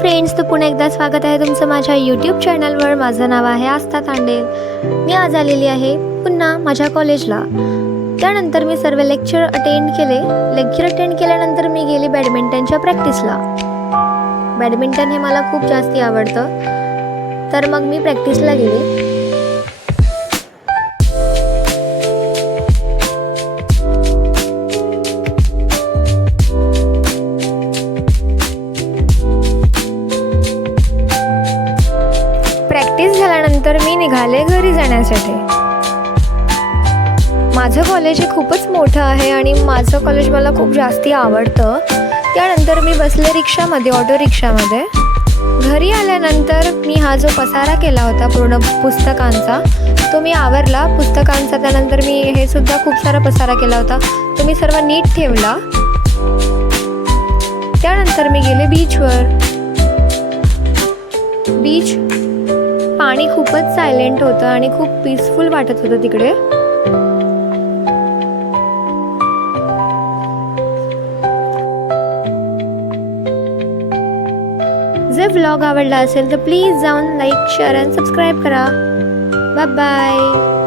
Friends, तर पुन्हा एकदा स्वागत आहे तुमचं माझ्या यूट्यूब चॅनलवर। माझं नाव आहे आस्था तांडेल। मी आज आलेली आहे पुन्हा माझ्या कॉलेजला। त्यानंतर मी सर्व लेक्चर अटेंड केल्यानंतर मी गेली बॅडमिंटनच्या प्रॅक्टिसला। बॅडमिंटन हे मला खूप जास्ती आवडतं, तर मग मी प्रॅक्टिसला गेले। प्रॅक्टिस झाल्यानंतर मी निघाले घरी जाण्यासाठी। माझं कॉलेज हे खूपच मोठं आहे आणि माझं कॉलेज मला खूप जास्ती आवडतं। त्यानंतर मी बसले रिक्षामध्ये, ऑटो रिक्षामध्ये। घरी आल्यानंतर मी हा जो पसारा केला होता पूर्ण पुस्तकांचा, तो मी आवरला पुस्तकांचा। त्यानंतर मी हे सुद्धा खूप सारा पसारा केला होता, तो मी सर्व नीट ठेवला। त्यानंतर मी गेले बीचवर। बीच पाणी खूपच सायलेंट होतं आणि खूप पीसफुल वाटत होतं तिकडे। जर व्लॉग आवडला असेल तर प्लीज जाऊन लाईक, शेअर आणि सबस्क्राईब करा। Bye bye.